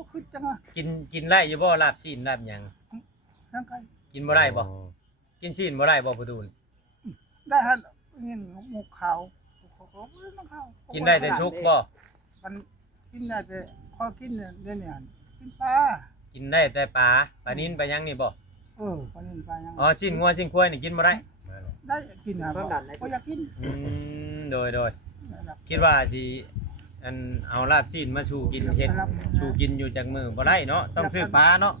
บ่คิดจังอ่ะกินได้อยู่บ่ลาบชิ้นลาบหยังนั่นก็กินบ่ได้บ่กินชิ้นบ่ได้บ่ประตูนได้ฮะนี่หมูขาวน้ำขาวกินได้แต่ชุกบ่มันกินได้แต่พอกินเนี่ยกินปลากินได้แต่ปลานิลปลาหยังนี่บ่ปลานิลปลาหยังอ๋อชิ้นงัวชิ้นควายนี่กินบ่ได้ได้กินอ่ะบ่อยากกินโดยคิดว่าสิอันเอาลาบชิ้นมาสู่กินเฮ็ดสู่กินอยู่จากมือบ่ได้เนาะต้องซื้อปลาเนาะ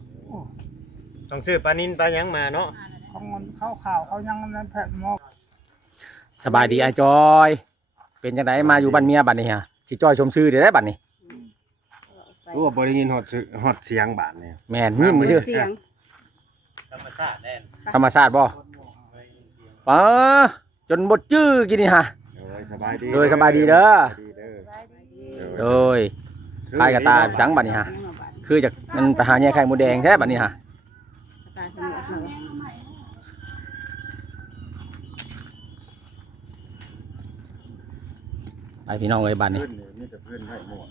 ต้องซื้อปลานิลปลาหยังมาเนาะของมันข้าวเขายังนั้นแผ่นหม้อสบายดีไอ้จอยเป็นจังไดมาอยู่บ้านเมียบัดนี้ฮะสิจอยชมชื่อได้บัดนี้รู้ว่าบ่ได้ยินฮอดเสียงบาดนี่แม่นยิ้มซื่อธรรมชาติแน่นธรรมชาติบ่ป๋าจนบ่จื้อกินนี่ฮะสบายดีโดยสบายดีเด้อโดยพายกระตาสังบัดนี้ฮะคือจากมันไปหาแย่ไข่มดแดงแท้บัดนี้ฮะไปพี่น้องเอ้ยบัดนี้มีแต่เพื่อนให้หมด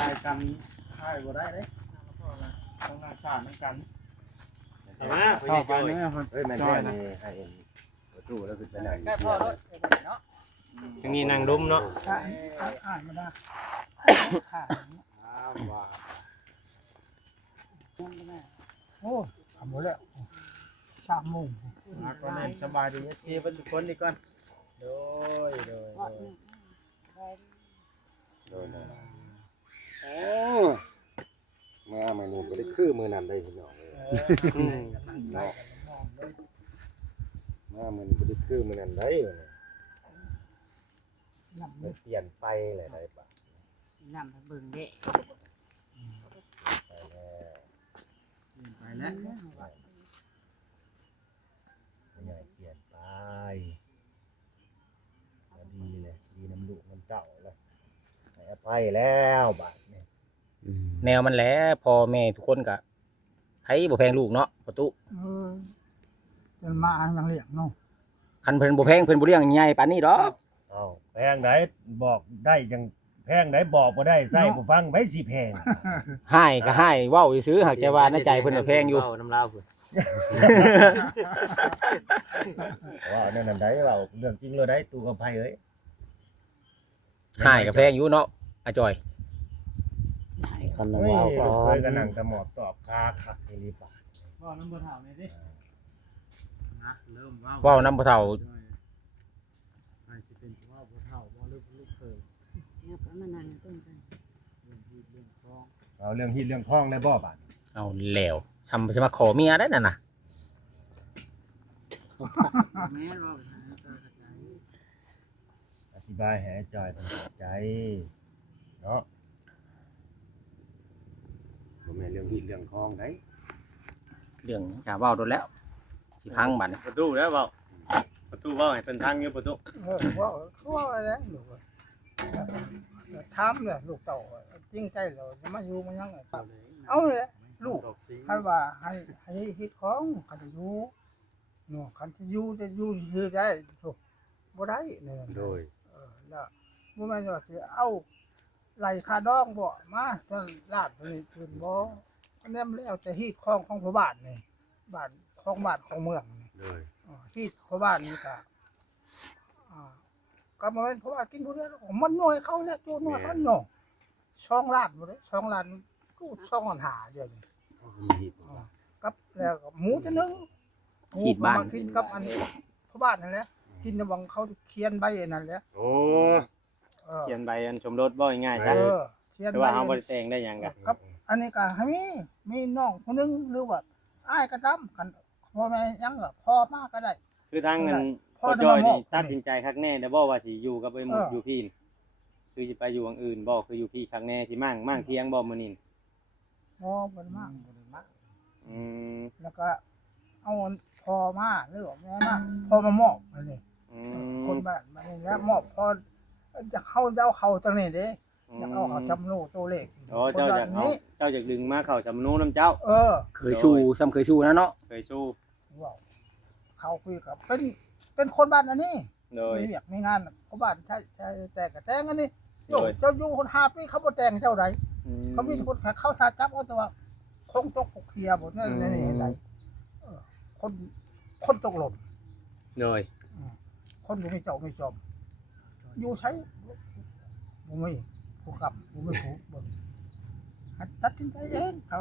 ตายกันค่ายบ่ได้เด้ต้องหน้าชาติเหมือนกันเข้าไปเนาะเฮ้ยแม่นแท้นี่ให้เห็นประตูแล้วขึ้นไปนั่งใกล้พ่อรถเนาะจังนี้นั่งดุมเนาะอ่านมาได้ค่ะว่าโอ้ทำหมดแล้ว3 โมงก่อนสบายดีที่เพิ่นทุกคนนี่ก่อนโดยโอ้มามื้อนี้บ่ได้คือมื้อนั้นได้พี่น้องเนาะมามื้อนี้บ่ได้คือมื้อนั้นได้มันเปลี่ยนไปหลายๆปะน้ำเบิ่งเด้ไปแล้วใหญ่เปลี่ยนไปดีเลยดีน้ำลูกน้ำเต่าเลยให้อภัยแล้วบาดนี่แนวมันแหละพ่อแม่ทุกคนก็ให้บ่แพงลูกเนาะประตูจนมาอังเลี้ยงเนาะคันเพิ่นบ่แพงเพิ่นบ่เลี้ยงใหญ่ปานนี้ดอกแพงไหนบอกได้จังแพงไหนบอกบ่ได้ใส่บ่ฟังไว้สิแพงให้ก็ให้เว้าซื่อๆหากแต่ว่าในใจเพิ่นน่ะแพงอยู่น้ำลาวพุ่นว่านั่นได้เว้าเรื่องจริงเลยได้ตู่กับไผเอ้ยให้ก็แพงอยู่เนาะอาจอยให้คำนึงว่าก่อนเคยกันนั่งตะหมอบตอบคาคักอีหลีป่ะบ่น้ำบ่เฒ่านี่สินะเริ่มเว้านำบ่เฒ่าให้สิเป็นว่าบ่เฒ่าบ่ลูกเคยเนี่ยประมาณนั้นต้นกันเอาเรื่องฮีดเรื่องคล้องได้บ่บาดเอาแล้วทำจะมาขอเมียได้นั่นน่ะแม่รออธิบายให้จอยเข้าใจเนาะบ่แม่นเรื่องฮีดเรื่องคล้องได้เรื่องอย่าเว้าโดนแล้วสิพังบัดนี้ประตูแล้วเว้าประตูเว้าให้เพิ่นทางอยู่ประตูว่าอะไรลูกทำเลยลูกเต่าจริงใจเราจะมาอยู่มันยังไงเอาเลยลูกคันว่าให้ฮิตของคันจะอยู่เนาะคันจะอยู่ชื่อได้ถูกบ่ได้เนี่ยโดยแล้วบ่แม่นว่าสิเอาไหลคาดองบ่มาจนลาดไปคืนบ่อันนี้มันแล้วแต่ฮิตของพ่อบ้านนี่บ้านของบ้านของเมืองนี่โดยฮิตพ่อบ้านนี่ก็บ่แม่นพ่อบ้านกินผู้เดียวมันน้อยเขาแล้วตัวน้อยเขาเนาะ2 ล้านบ่ได้2 ล้านกู2 ล้าน5เดี๋ยวนี้กับแล้วก็หมูจะนึงขีดบ้านกินกับอันพ่อบ้านนั่นแหละกินระวังเขาเขียนใบนั่นแหละโอ้เขียนใบอันชมรสบ่ง่ายๆซะเขียนใบว่าเฮาบ่ได้แต่งได้หยังกะครับอันนี้ก็ให้มีน้องผู้นึงหรือว่าอ้ายก็ดำกันพ่อแม่ยังก็พ่อมาก็ได้คือทางนั้นพ่อจอยนี่ตัดสินใจคักแน่ได้บ่ว่าสิอยู่กับไอ้หมดอยู่พี่คือสิไปอยู่อังอื่นบ่คืออยู่พี่คักแน่สิมั่งเที่ยงบ่มื้อนี้บ่บ่ได้มั่งแล้วก็เอาพ่อมาหรือว่าแม่มาพ่อมามอบอันนี้คนบ้านมานี่แล้วมอบพ่อจะเข้าจังนี้เด้อยากเอาจำโนตัวเลขอ๋อเจ้าอยากดึงมาเข้าจำนูนำเจ้าเคยสู้ซ้ำเคยสู้นะเนาะเคยสู้ว้าวเขาคุยกับเป็นคนบ้านอันนี้ โดย มีอยากมีงานเขาบ้านใช่แต่กระแตงอันนี้โย โดย เจ้าอยู่คน5 ปีเขาบ่แต่งเจ้าใดเขามีคนเข้าสาจับเอาแต่ว่าคงตกเคลียร์บ่นั่นนี่ไดคนตกหล่น โดย คนบ่มีเจ้าไม่จอมอยู่ใช้บ่มีผู้ขับบ่มีผู้เบิ่งตัดสินใจเองเขา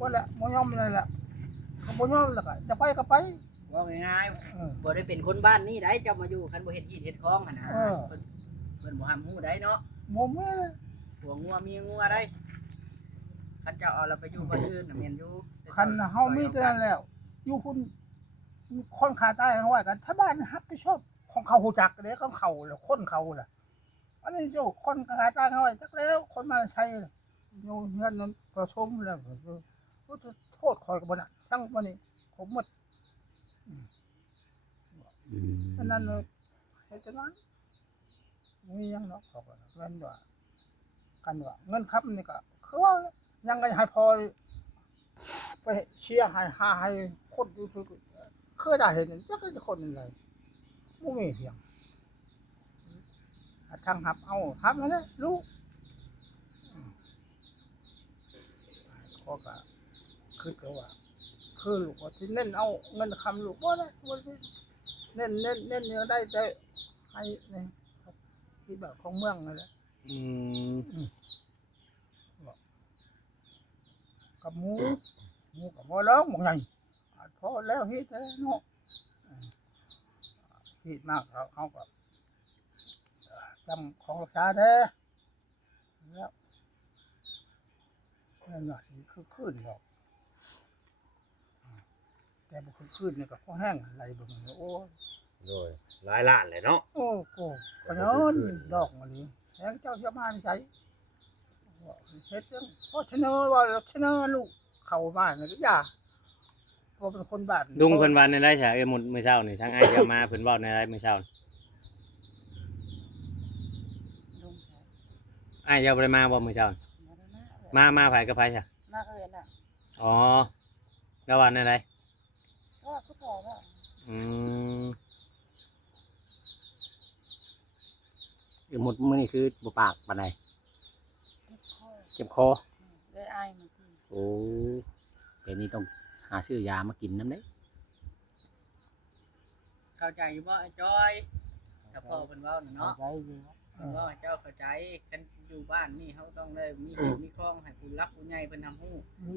ว่าแหละบ่ยอมเลยแหละเขาบ่ยอมแล้วก็จะไปก็ไป ว่าง่ายๆบ่ได้เป็นคนบ้านนี้ได้เจ้ามาอยู่คันบ่เฮ็ดฮีดเฮ็ดคลองหั่นน่ะเพิ่นบ่ห้ามฮู้ได้เนาะ บ่มีเลย หัวงัวมีงัวได้คันเจ้าเอาเราไปอยู่คนอื่นน่ะแม่นอยู่ คันเฮามีแต่นั้นแล้วอยู่คุณคนขาใต้เขาว่ากันถ้าบ้านรับผิดชอบของเขาฮู้จักเด้ของเขาแล้วคนเขาล่ะอันนี้เจ้าคนขาใต้เขาว่าจักแล้วคนมาใช้อยู่เงินนั้นประสมแล้วโทษคอยก็บ่น่ะทั้งบ่นี่ผมหมดอันนั้นเฮ็ดจังนั้นมีหยังเนาะเขาก็แม่นว่ากันว่าเงินครับนี่ก็คือว่ายังไงให้พอไปเชียร์ให้คนอยู่คือได้เห็นจักจะคนนึงเลยบ่มีเพียงทางหับเอาหับนั่นแหละลูกก็คือก็ว่าคือลูกว่าที่เน้นเอาเงินคำลูกบ่ได้บ่เน้นเนี่ยได้แต่ให้นี่ที่แบบของเมืองนั่นแหละกับหมูกับบ่ร้องบ่ไงพอแล้วเฮ็ดแล้วเนาะเฮ็ดมากเขาก็จำของรักษาเด้อแล้วนั่นน่ะสิคือคืนหรอกแต่บ่คือคืนนี่ก็พอแห้งไหลเบิ่งโอ้ โดยหลายล้านเลยเนาะ โอ้โหขนาดดอกมะลิแหงเจ้าจะมาใช้เฮ็ดจังพ่อชนะว่าชนะลูกเข้าบ้านก็อย่าพอเป็นคนบ้าน ลุงเพิ่นว่าในไรฉะหมดมื้อเช้านี่ทางอ้ายเจ้ามาเพิ่นเว้าในไรมื้อเช้าอ้ายเจ้าบ่ได้มาบ่มื้อเช้ามาไผกับไผซะ มาเอิ้นน่ะ อ๋อแล้ววันในไร ก็คือพอแล้ว หมดมื้อนี้คือบ่ปากปานใดเจ็บคอ ได้อายมันที่ โอ้แบบนี้ต้องหาซื้อยามากินนำเด้ เข้าใจอยู่บ่ไอ้จอยกับพ่อเพิ่นเว้าน่ะเนาะ ใจอยู่ เพิ่นว่าให้เจ้าเข้าใจกันอยู่บ้านนี่เฮาต้องได้มีครองให้ผู้รักผู้ใหญ่เพิ่นทำฮู้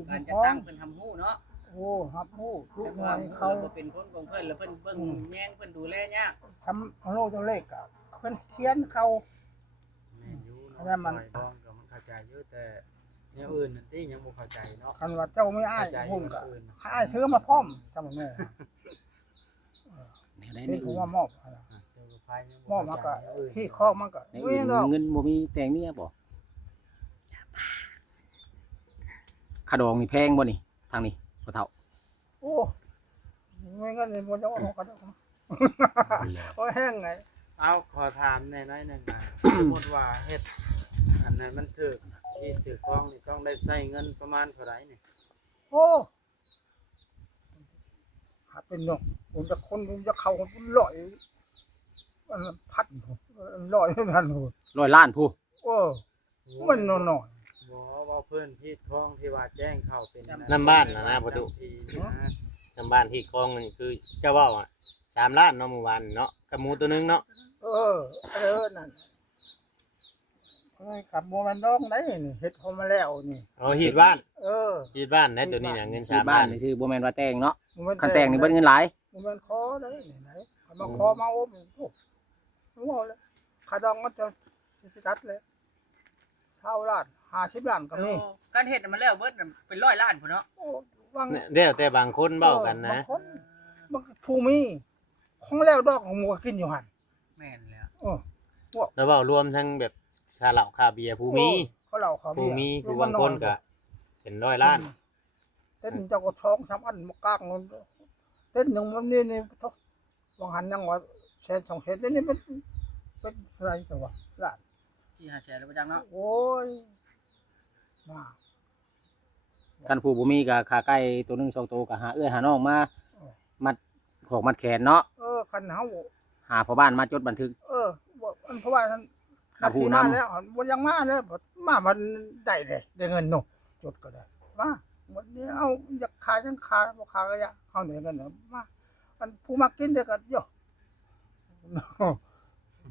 การจะตั้งเพิ่นทำฮู้เนาะ โอ้ครับโอ้ลูก แต่ น้ ว่า อย เขา เขา เป็นคนของเพิ่นแล้วเพิ่นเบิ่งแย่งเพิ่นดูแลยาก ทำโลกตัวเลขอ่ะเพิ่นเขียนเขา อันนั้นมันก็มันเข้าใจอยู่แต่แนวอื่นนั่นติยังบ่เข้าใจเนาะ คันว่าเจ้าไม่อ้าย เข้าใจ หุ่นก็ อื่น ให้อ้ายซื้อมาพร้อมจำแม่ แนวใด นี่ นี่ ผมว่ามอบ เจอกับไผยัง มอบมาก็ เข้าใจแนวอื่น ที่คอมันก็ ใน มี อื่น ดอก เงินบ่มีแต่งเมียบ่ค่าดองนี่แพงบ่นี่ทางนี้พ่อเฒ่า โอ้ไม่งั้นเลยมันจะว่ากันโอ้แห้งไง เอาขอถามแน่น้อยหนึงนะ สมมุติว่าเฮ็ดอันนั้นมันถูกที่ถูกต้องนี่ต้องได้ใช้เงินประมาณเท่าไหร่นี่ โอ้หาเป็นเนาะผมจะคนผมจะเข้าผมลอยมันพัดลอยนั่นโห 100 ล้านผู้ โอ้มันน้อย บ่ว่าเพิ่นที่ท้องที่ว่าแจ้งเข้าเป็น น้ำบ้านนะประตู ที่ น้ำบ้านที่คลองนี่คือเจ้าเว้าอ่ะ3 ล้านเนาะเมื่อวานเนาะกับหมูตัวนึงเนาะ นั่นกับโมมันดองได้นี่เฮ็ดพอมาแล้วนี่ เอาฮีดบ้าน เ ฮีดบ้านได้ตัวนี้น่ะเงิน ที่ 3 บ้า ล้าน น นี่คือบ่แม่นว่าแต่งเนาะ มัน คันแต่งนี่เบิดเงินหลาย มันคอได้นี่ไหนมาคอมาโอ้โหรู้แล้วขาดองมันจะตัดเลย20 ล้าน50 ล้านก็มี การเฮ็ดมันแล้วเบิดเป็น100ล้านพุ่นเนาะ โอ้วาง เดี๋ยวแต่บางคนเว้ากันนะ บางคนมันภูมิของแล้วดอกของหมูก็กินอยู่หั่น แม่นแล้ว แล้วเว้ารวมทั้งแบบค่าเหล้าค่าเบียร์ผู้มี เขาเหล่าเขา ผู้มีผู้บางคนก็เป็น100 ล้าน เต้นเจ้าก็ท้อง3อันมากางมันเต้นหนึงมันนี่บางหันยังว่าแสน2แสนนี่มันเป็นไรจังวะล้าน ที่หาแชร์แล้วบ่จังเนาะ โอ้ยมา คันผู้บ่มีก็ค่าไก่ตัวหนึง2ตัวก็หาหาน้องมามัดของมัดแขนเนาะ คันเฮา หาพ่อบ้านมาจดบันทึก เพราะว่าท่าน หาผู้นำ มาแล้ววันยังมาแล้วมามันได้เลยได้เงินเนาะจดก็ได้มาวันนี้เอาอยากขายจังขายบ่ขายก็อยากเอาได้เงินมามันผู้มากินเด้ก็โย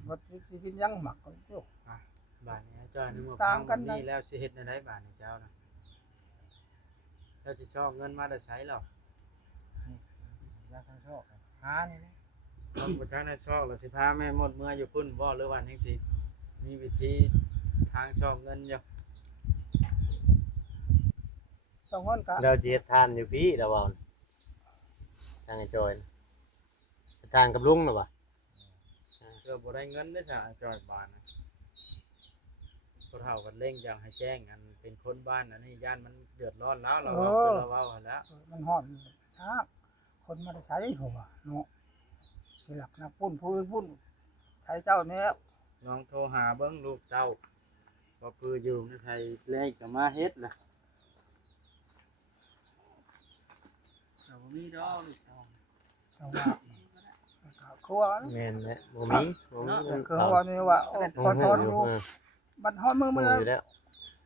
มันสิกินยังหมักโย บาดนี้เจ้านึกว่า ตามกัน นี่แล้วสิเฮ็ดในไดบาดนี้เจ้านะเจ้าสิชอบเงินมาได้ใช้หรอ อยากทางชอบหานี่นะ ต้องบ่จักในชอบแล้วสิพาแม่หมดเมื่ออยู่พุ่นบ่หรือว่าจังซี่มีวิธีทางชอบเงินอยู่ ต้องเงินกะ เราสิเฮ็ดทานอยู่พี่เราเว้าทางไอ้จอยทานกับลุงน่ะบ่ เพื่อบ่ได้เงินได้ซะจอยบ้านนะผู้เฒ่ากันเร่งอยากให้แจ้งอันเป็นคนบ้านอันนี้ย่านมันเดือดร้อนแล้วเราว่าคือเราเว้าหั่นแหล้ว มันฮ้อนฮะคนมาได้ใช้หัวเนาะที่หลักนะปุ้นใช้เจ้าเนี่ย น้องโทรหาเบิ่งลูกเต้าบ่ปืออยู่ในไทยเลขก็มาเฮ็ดล่ะ เราบ่มีดอกลูกเต้า เอาว่าครัว แม่นแหละบ่มีเงิน คือว่านี่ว่าพอทอนอยู่บัดฮอนมือ มื มัน ออยู่แล้ว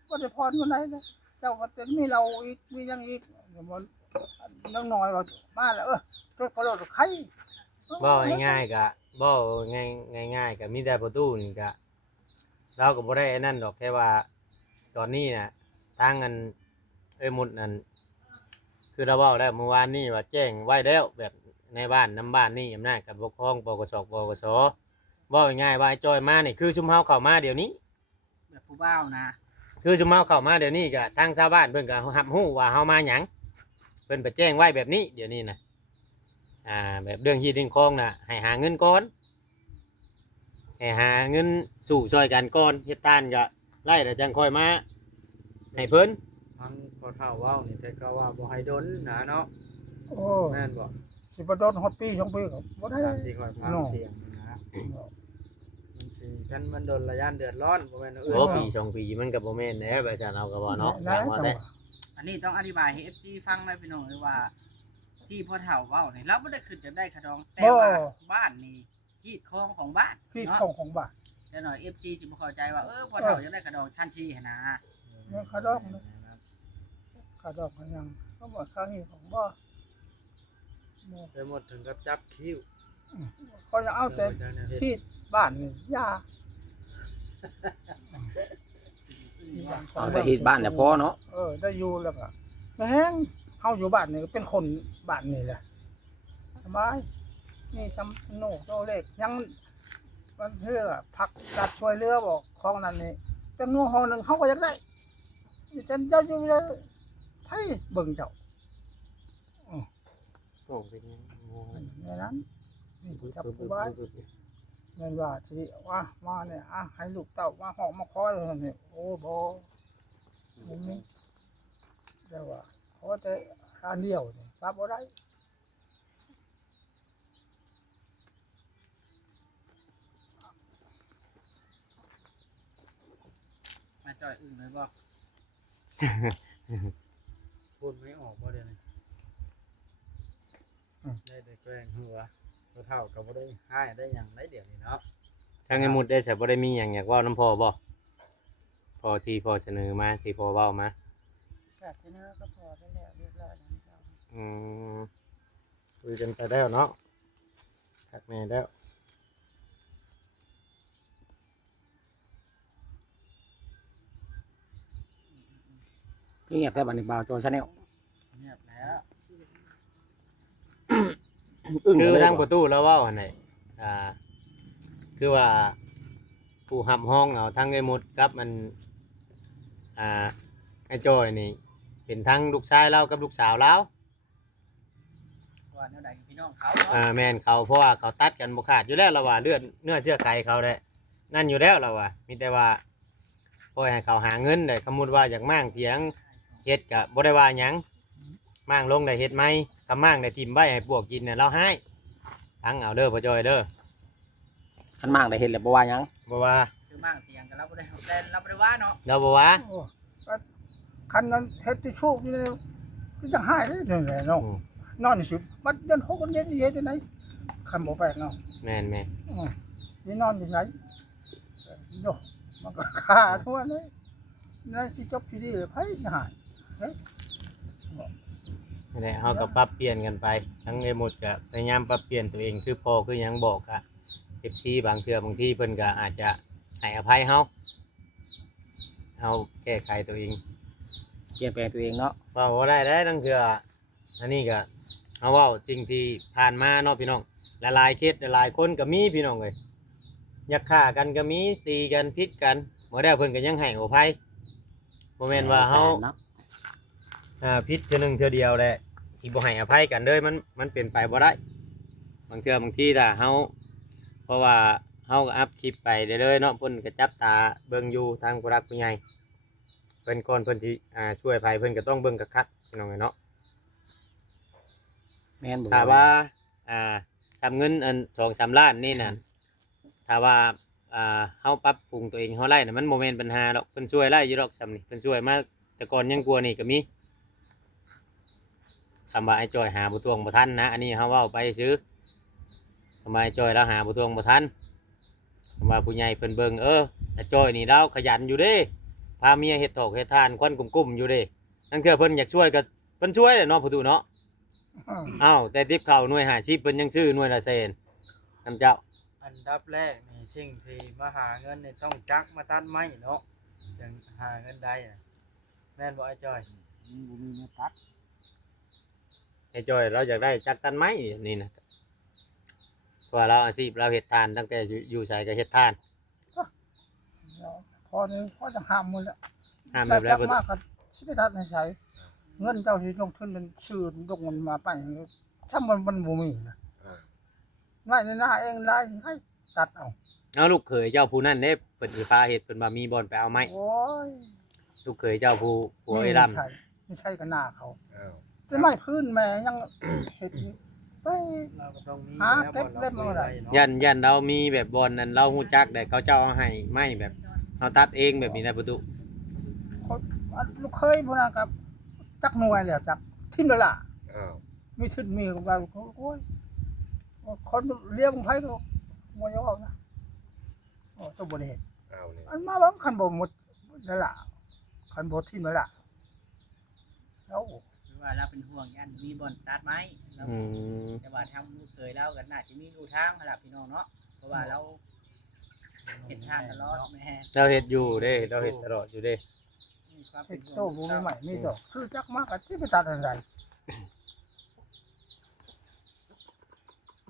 บ่ได้พรอยู่ไหนนะเจ้าก็จะมีเราอีกมียังอีกเดี๋ยวมันน้องน้อยว่ามาแล้วรถก็รถใคร บ่ง่ายๆก็บ่ง่ายๆก็มีแต่ประตูนี่ก็เราก็บ่ได้อันนั้นดอกแค่ว่าตอนนี้น่ะทางอันมุดนั่นคือเราเว้าแล้วเมื่อวานนี้ว่าแจ้งไว้แล้วแบบในบ้านนำบ้านนี่อำนาจการปกครองปกสปกสเว้าง่ายๆว่าไอ้จอยมานี่คือชุมเฮาเข้ามาเดี๋ยวนี้ แบบผู้บ่าวนะ คือชุมเฮาเข้ามาเดี๋ยวนี้ก็ทางชาวบ้านเพิ่นก็รับรู้ว่าเฮามาหยังเพิ่นไปแจ้งไว้แบบนี้เดี๋ยวนี้น่ะแบบเรื่องที่ดินคลองน่ะให้หาเงินก่อนให้หาเงินสู่ช่วยกันก่อนเฮ็ดทานก็ไล่แล้วจังค่อยมาให้เพิ่น มันพอเฒ่าเว้านี่แต่ก็ว่าบ่ให้ดนนะเนาะ โอ้ แม่นบ่ สิบ่โดนฮอดปี2ปีก็บ่ได้ ตามที่ค่อยฟังเสียงนี่นะมันสิกันมันโดนระยะเดือดร้อนบ่แม่น โอ้ปี2ปีมันก็บ่แม่นแหน่บริษัทเราก็บ่เนาะ ได้ ว่าแต่ อันนี้ต้องอธิบายให้ FC ฟังได้พี่น้องเลยว่า ที่พ่อเฒ่าเว้านี่เราบ่ได้ขึ้นจะได้ขะดองแต่ว่าบ้านนี่กีดคองของบ้าน พี่ เนาะ ของบ้าน แต่หน่อย FC สิบ่เข้าใจว่าพ่อเฒ่าจะได้ขะดองชั้นชี้หั่นนะ มันขาดอกนะขาดอกมันยังเขาบอกเขาเห็นของบ่ ไปหมดถึงกับจับคิ้ว เขาจะเอาแต่ที่บ้านนี่ยา เอาแต่เฮ็ดบ้านเนี่ยพอเนาะ ได้อยู่แล้วก็แม่งเฮาอยู่บ้านนี่ก็เป็นคนบ้านนี่แหละสบายนี่จำโนโตเล็กยังมันเพื่อผักจัดช่วยเรือบอกของนั้นนี่แต่งูห้องนึงเขาก็อยากได้นี่จะเจ้าอยู่เลยไผเบิ่งเจ้า โอ้เป็นยัง ในนั้นนี่ผู้จับผู้บ้านเงินว่าสิว่ามาเนี่ยให้ลูกเต้ามาห้องมาคอยเลยนี่โอ้บ่นี่แต่ว่าขอแต่อันเดียวนี่รับบ่ได้ มาจ่อยอึ้งเลยบ่ พูดไม่ออกบ่เดี๋ยวนี้ได้แต่แกล้งหัวพอเฒ่าก็บ่ได้ให้ได้หยังได้เดี๋ยวนี้เนาะ ทางไอ้มุดได้ใส่บ่ได้มีหยังอยากเว้านำพ่อบ่พอที่พ่อเสนอมาที่พ่อเว้ามา ก็เสนอก็พอได้แล้วเรียบร้อยแล้วเจ้า คุยกันไปแล้วเนาะคักแม่แล้ว คือเงียบแต่บัดนี้บ่าวโจรชาแนล เงียบแล้ว คือทางประตูแล้วเว้าหั่นน่ะคือว่าผู้หับห้องเอาทั้งไอ้มุดกับมันไอ้จอยนี่เป็นทั้งลูกชายเรากับลูกสาวเรา ว่าแนวใดพี่น้องเขา แม่นเขาเพราะว่าเขาตัดกันบ่ขาดอยู่แล้วเราว่าเลือดเนื้อเชื่อไขเขาได้นั่นอยู่แล้วเราว่ามีแต่ว่าปล่อยให้เขาหาเงินได้สมมุติว่าอยากมั่างเถียงเฮ็ดก็บ่ได้ว่าหยังมั่างลงได้เฮ็ดไหมถ้ามั่างได้ทิ่มไว้ให้พวกกินน่ะเราให้ทั้งเอาเด้อพ่อจอยเด้อ คันมากได้เฮ็ดแล้วบ่ว่าหยัง บ่ว่า คือบ้างเถียงกันเราบ่ได้แต่เราบ่ได้ว่าเนาะ เราบ่ว่า คันนั้นเฮ็ดที่ชูนี่ก็จังหายเลยนี่แหละน้องนอนสิบัดเดือน6กันเย็นที่ไหน คันบ่แปลกเนาะ แม่น นี่นอนอยู่ไหนโยมันก็ฆ่าทั่วเลยนั่นสิจบที่นี่เลยไผสิหาย นี่แหละเฮาก็ปรับเปลี่ยนกันไปทั้งไอ้หมดก็พยายามปรับเปลี่ยนตัวเองคือพอคือหยังบอกอะ FC บางเทื่อบางทีเพิ่นก็อาจจะให้อภัยเฮาแก้ไขตัวเอง เปลี่ยนแปลงตัวเองเนาะ ว่าบ่ได้ทั้งเทื่ออันนี้ก็เอาเว้าสิ่งที่ผ่านมาเนาะพี่น้องหลายๆเคสหลายๆคนก็มีพี่น้องเอ้ยอยากฆ่ากันก็มีตีกันพิษกันบ่ได้เพิ่นก็ยังให้อภัยบ่แม่นว่าเฮา พิษเทื่อหนึงเทื่อเดียวแหละสิบ่ให้อภัยกันเด้อมันเป็นไปบ่ได้บางเทื่อบางทีถ้าเฮาเพราะว่าเฮาก็อัพคลิปไปเรื่อยๆเนาะเพิ่นก็จับตาเบิ่งอยู่ทางผู้รักผู้ใหญ่เพิ่นก่อนเพิ่นสิช่วยภัยเพิ่นก็ต้องเบิ่งคักๆพี่น้องเอ้ยเนาะ แม่นบ่ ถ้าว่าทำเงินอัน2-3 ล้านนี่น่ะถ้าว่าเฮาปรับปรุงตัวเองเฮาไล่น่ะมันบ่แม่นปัญหาดอกเพิ่นช่วยไล่อยู่ดอกซำนี่เพิ่นช่วยมาแต่ก่อนยังกลัวนี่ก็มีคำว่าไอ้จ้อยหาบ่ทวงบ่ทันนะอันนี้เฮาเว้าไปซื้อคำว่าไอ้จ้อยเราหาบ่ทวงบ่ทันคำว่าผู้ใหญ่เพิ่นเบิ่งไอ้จ้อยนี่เราขยันอยู่เด้พาเมียเฮ็ดถอกเฮ็ดทานควันกุ้มๆอยู่เด้นั่นคือเพิ่นอยากช่วยก็เพิ่นช่วยแหละเนาะผู้ตูเนาะอ้าวแต่ทิปเข้าหน่วย50เพิ่นยังซื้อหน่วยละแสนนำเจ้า อันดับแรกนี่สิ่งที่มาหาเงินนี่ต้องจักมาตัดไม้เนาะจึงหาเงินได้อะแม่นบ่ไอ้จ้อย บ่มีเงินตัด ไอ้จ้อยเราอยากได้จักตันไม้นี่นะเพราะว่าเราอาชีพเราเฮ็ดทานตั้งแต่อยู่ไสก็เฮ็ดทาน พอนี่พอจะห้ามหมดแล้ว ห้ามแบบแล้ว มากก็สิไปตัดให้ใช้เงินเจ้าที่ลงทุนเป็นชื่อลงเงินมาไปถ้ามันบ่มีนะไม่ในหน้าเองไล่ให้ตัดเอา เอาลูกเขยเจ้าผู้นั้นเด้เพิ่นสิพาเฮ็ดเพิ่นว่ามีบ่อนไปเอาไม้ โอ้ย ลูกเขยเจ้าผู้ไอ้ดำ ไม่ใช่กันหน้าเขา อ้าว จะไม่พื้นแม่ยังเห็ดอยู่ไป เราก็ต้องมี หา แล้ว เก็บเล่มเอาไว้ เนาะ ยันเรามีแบบบอลนั้นเราฮู้จักแต่เขาเจ้าเอาให้ไม้แบบเราตัดเองแบบนี้นะประตู คนลูกเคยพวกนั้นครับจักหน่วยแล้วจักทิ้งแล้วล่ะ อ้าว มีทิ้งมีของเราโอ้ยคนเลี้ยงไผก็บ่ยอมนะโอ้ตัวบ่ได้เห็น อ้าวนี่ อันมาว่าคันบ่หมดแล้วล่ะคันบ่ทิ้งแล้วล่ะแล้ว หรือว่าเราเป็นห่วงยันมีบ่อนตัดไม้เรา อืม แต่ว่าทางมือเคยเล่ากันน่าจะมีรูทางระดับพี่น้องเนาะเพราะว่าเราเห็นทางตลอดแม่ เราเฮ็ดอยู่เด้เราเฮ็ดตลอดอยู่เด้ มีความ เห็ เป็น ด ห่ โต วง บ่มีใหม่มีดอกคือจักมากก็ที่ไปตัดอะไร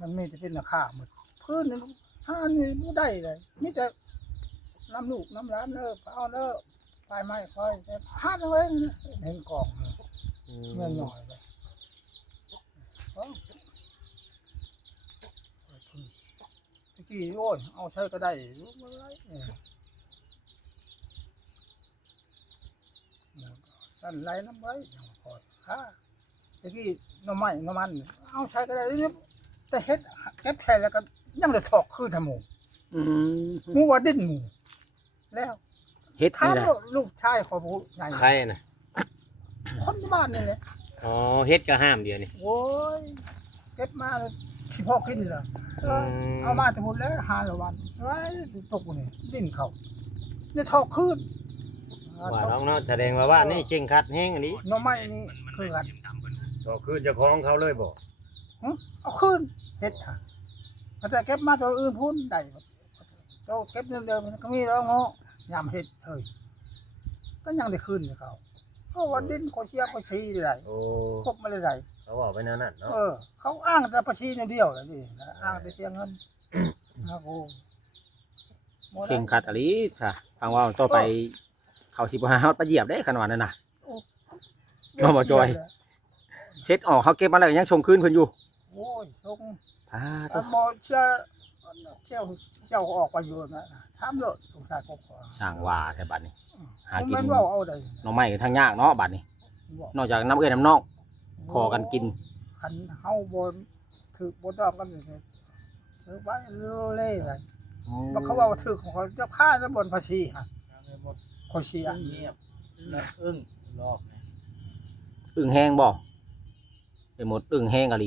มันมีแต่เป็นราคาหมดพื้นนี่หานี่บ่ได้เลยมีแต่น้ำลูกน้ำหลานเอาปลายไม้ค่อยแต่หาเอาเองเห็นกองเงินหน่อยเลยตะกี้โอ้ยเอาใช้ก็ได้รู้บ่ไรนั่นไรน้ำไว้คอยตะกี้น้ำมันเอาใช้ก็ได้แต่เฮ็ดเก็บแค่แล้วก็ยังได้ถอกคืนทำหมู อืม หมูว่าดิ้นหมูแล้ว เฮ็ด ถาม นี่แหละ ลูกชายขอผู้ใหญ่ ใครน่ะ คนที่บ้านนี่แหละ อ๋อเฮ็ดก็ห้ามเดียวนี่ โอ้ยเก็บมาแล้วที่พ่อกินเหรอเอามาแต่หมดแล้วหาละวันไว้ตกนี่ดิ้นเขาเนี่ยถอกคืน ว่าน้องเนาะแสดงว่านี่เก่งคัดแฮงอันนี้ หน่อไม้นี่คือกัน ก็คือเจ้าของเขาเลยบ่ เอาคืนเฮ็ดฮะแต่เก็บมาตัวอื่นพุ่นได้เราเก็บเดิมๆก็มีแล้วเงาะยามเฮ็ดเฮ้ยก็ยังได้คืนเขาเพราะว่าดิ้นเขาเชียร์เขาชี้ได้ โอ้ ครบมาได้ เขาบอกไปนั่นน่ะเนาะ เขาอ้างแต่ประชีเดียวเลยนี่อ้างแต่เสียเงินนะโอ้ เข่งขัดอะไรค่ะฟังว่าต่อไปเขาสิบ่หาเฮาไปเหยียบได้ขนาดนั้นน่ะ น้องบ่จอย เฮ็ดออกเขาเก็บมาแล้วยังส่งคืนเพิ่นอยู่ โอ้ยทง พา ตอนบ่เชื่อเจ้าออกไปอยู่นะถามเลยสงสารครอบครัว สร้างว่าแท้บัดนี้ หากิน มันเว้าเอาได้ หน่อไม้ก็ทางยากเนาะบัดนี้ นอกจากน้ำเอื้อน้ำนอกขอกันกิน คันเฮาบ่ถือบ่ต้องกันนี่ถือไว้เล่เลยมันเขาว่าถือของเขาเจ้าค่าแล้วบนภาษีฮะ เอาไปหมด เขาเสีย เงียบแล้วอึ้งรอบนี่ อึ่งแห้งบ่ไปหมดอึ่งแห้งอะไร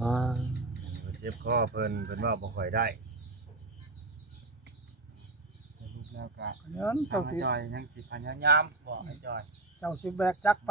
อ๋อ เจ็บคอเพิ่นเว้าบ่ค่อยได้ สรุปแล้วก็ เงิน ทา เจ้าง สิ จอยยังสิพยายามบอกไอ้จอย เจ้าสิแบกจักไป